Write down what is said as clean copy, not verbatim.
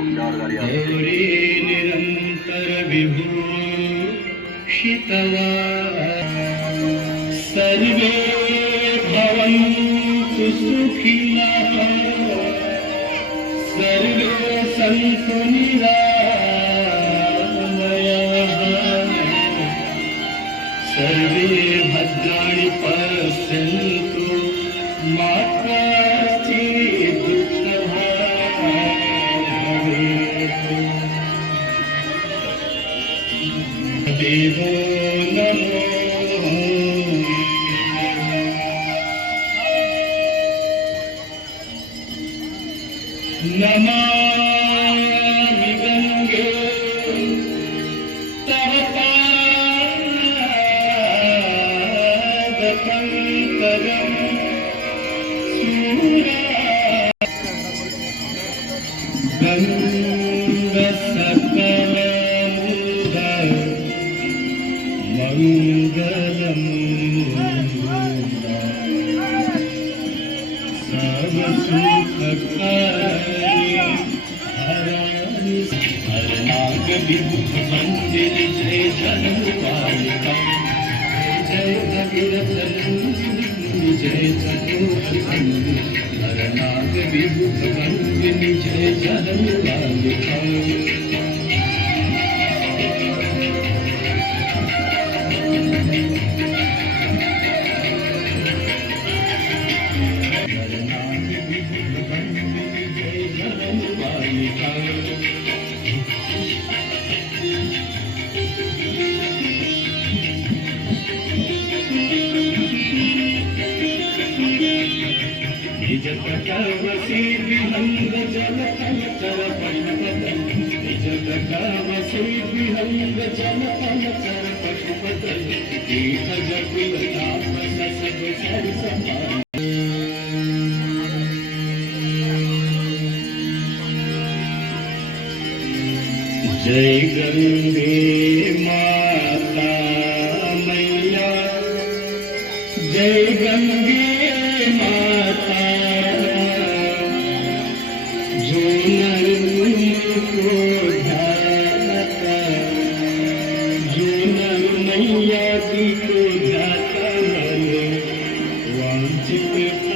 गौरी निरंतर विभूषितवा सर्वे भवन्तु सुखिनः सर्वे सन्तु निरामयाः सर्वे भद्राणि पश्यन्तु मा कश्चित् दुःखभाग् भवेत्। देवो नमो नमामि गंगे तव पादपङ्कजं गङ्गसकलमुद मङ्गलम् सर्वसुखकारी हरानि हरनाग विभुत मंदिर जय जनपालिका जय भगीरथ जय चतुर्भुज हरनाग विभुत मंदिर जय जनपालिका निज प्रकावसी विहंग जल कलचर पशुपत निज प्रकावसी विहंग जल कलचर पशुपत एक जगुल तापस सब सर समान जय गंगे माता मैया जय गंगे माता जो नर को ध्याता जो नर मैया जी को ध्याता मन वांछित